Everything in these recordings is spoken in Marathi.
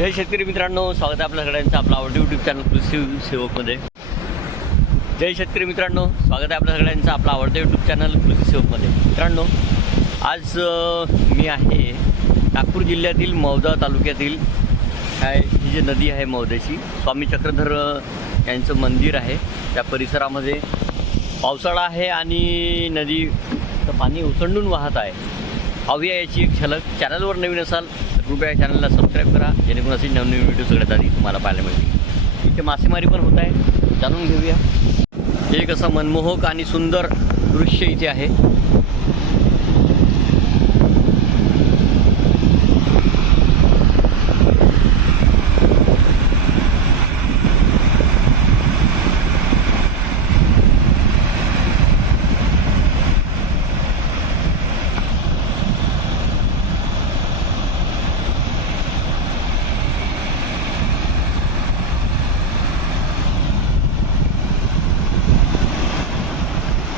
जय शेतकरी मित्रांनो, स्वागत आहे आपल्या सगळ्यांचं आपला आवडते यूट्यूब चॅनल कृषी सेवकमध्ये। जय शेतकरी मित्रांनो, स्वागत आहे आपल्या सगळ्यांचं आपला आवडते यूट्यूब चॅनल कृषी सेवकमध्ये। मित्रांनो, आज मी आहे नागपूर जिल्ह्यातील मौदा तालुक्यातील ही जी नदी आहे मौद्याची, स्वामी चक्रधर यांचं मंदिर आहे। त्या परिसरामध्ये पावसाळा आहे आणि नदीचं पाणी ओसंडून वाहत आहे। पाहूया याची एक झलक। चॅनलवर नवीन असाल तर कृपया चॅनलला सबस्क्राईब करा, जेणेकरून असे नवनवीन व्हिडिओ सगळ्यात आधी तुम्हाला पाहायला मिळतील। इथे मासेमारी पण होत आहे, जाणून घेऊया। एक असं मनमोहक आणि सुंदर दृश्य इथे आहे।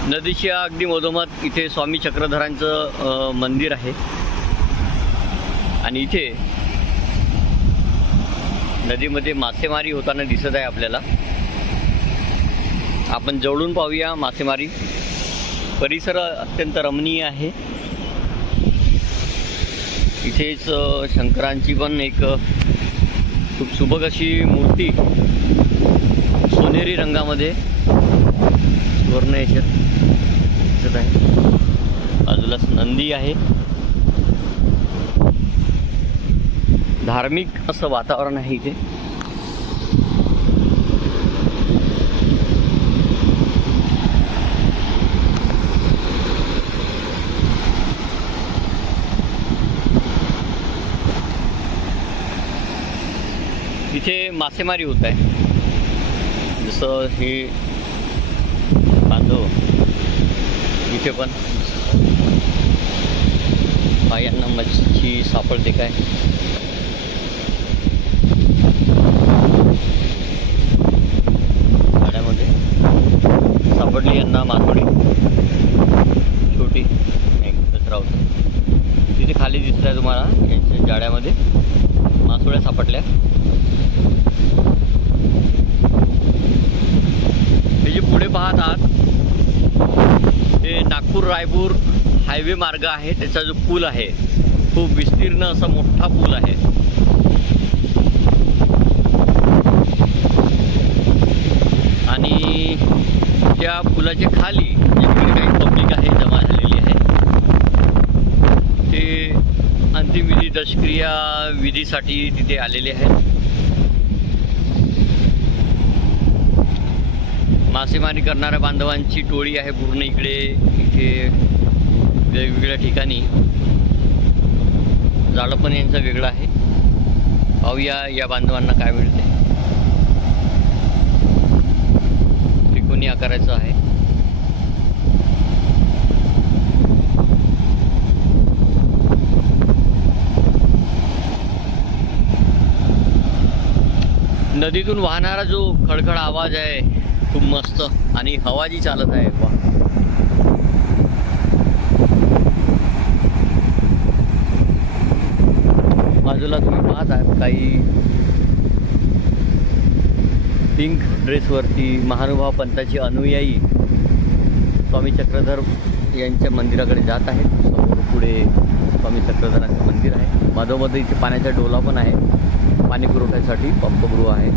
नदीच्या अगदी मधोमध इथे स्वामी चक्रधरांचं मंदिर आहे आणि इथे नदीमध्ये मासेमारी होताना दिसत आहे आपल्याला। आपण जवळून पाहूया मासेमारी। परिसर अत्यंत रमणीय आहे। इथेच शंकरांची पण एक खूप सुबक अशी मूर्ती सोनेरी रंगामध्ये सुवर्ण याच्यात दिसत आहे। बाजूलाच नंदी आहे। धार्मिक असं वातावरण आहे इथे। इथे मासेमारी होत आहे। जसं हे बांधव इथे पण यांना मच्छी सापडते काय। जाळ्यामध्ये सापडली यांना मासोळी, छोटी कचरा होता तिथे खाली दिसत आहे तुम्हाला। यांच्या जाळ्यामध्ये मासोळ्या सापडल्या। हे जे पुढे पाहत आहात हे नागपूर रायपूर हायवे मार्ग आहे। त्याचा जो पूल आहे खूप विस्तीर्ण असा मोठा पूल आहे। आणि त्या पुलाच्या खाली जिकडे काही पब्लिक आहे जमा झालेली आहे, ते अंतिम विधी दशक्रिया विधीसाठी तिथे आलेले आहेत। मासेमारी करणाऱ्या बांधवांची टोळी आहे पूर्ण इकडे। इथे वेगवेगळ्या ठिकाणी जाळं पण यांचं वेगळं आहे। पाहूया या बांधवांना काय मिळते। त्रिकोणी आकाराचं आहे। नदीतून वाहणारा जो खडखड आवाज आहे खूप मस्त, आणि हवा जी चालत आहे वा। बाजूला तुम्ही पाहत आहात काही पिंक ड्रेसवरती महानुभाव पंथाचे अनुयायी स्वामी चक्रधर यांच्या मंदिराकडे जात आहेत। समोर पुढे स्वामी चक्रधरांचं मंदिर आहे। मधोमध इथे पाण्याचा डोला पण आहे, पाणी पुरवठ्यासाठी पंपगृह आहे।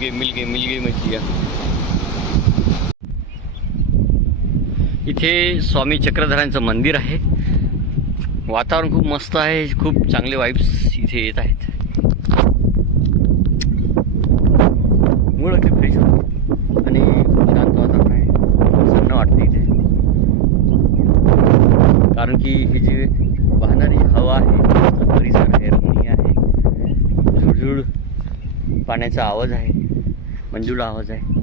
गई मछलियाँ। इथे स्वामी चक्रधरांचं मंदिर आहे। वातावरण खूप मस्त आहे, खूप चांगले वाइब्स इथे येत आहेत। मूळ अगदी फ्रेश आणि शांत वातावरण आहे, प्रसन्न वाटते इथे। कारण की ही जी वाहणारी हवा आहे, परिसर आहे, रमणीय आहे, झुळझुळ पाण्याचा आवाज आहे, मंजूळ आवाज आहे।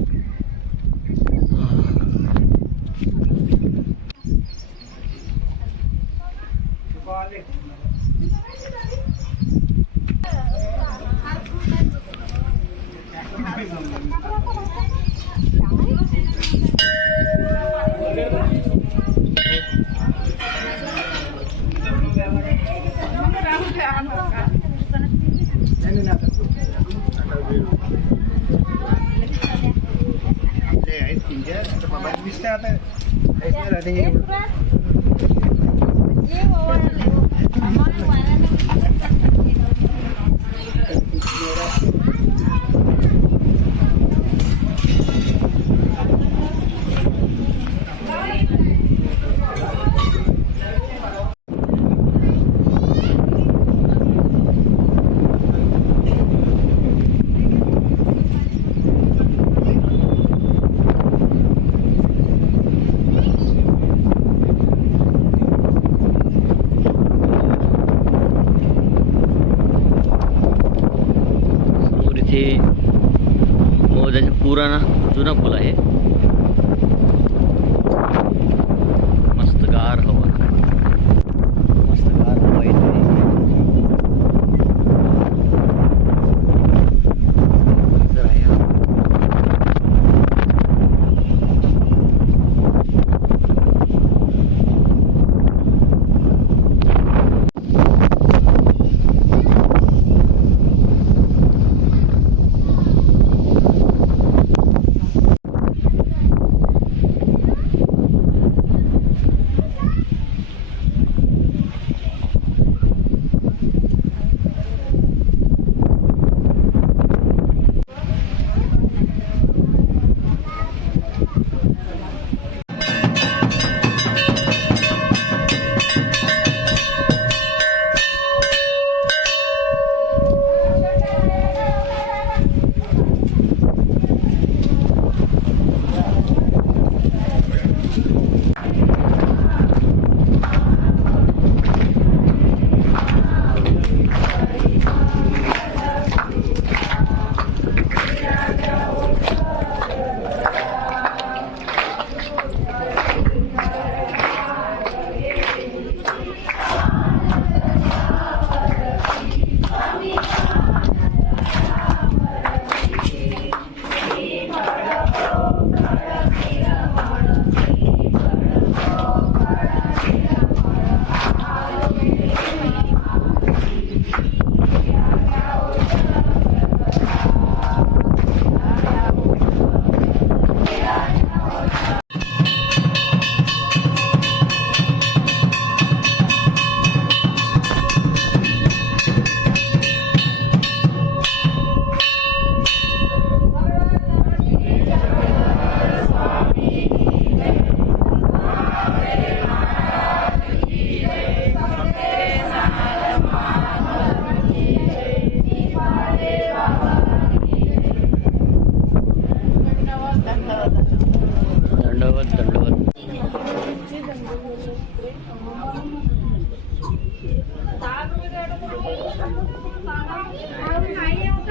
मोहदाचा पुराणा जुना पूल आहे।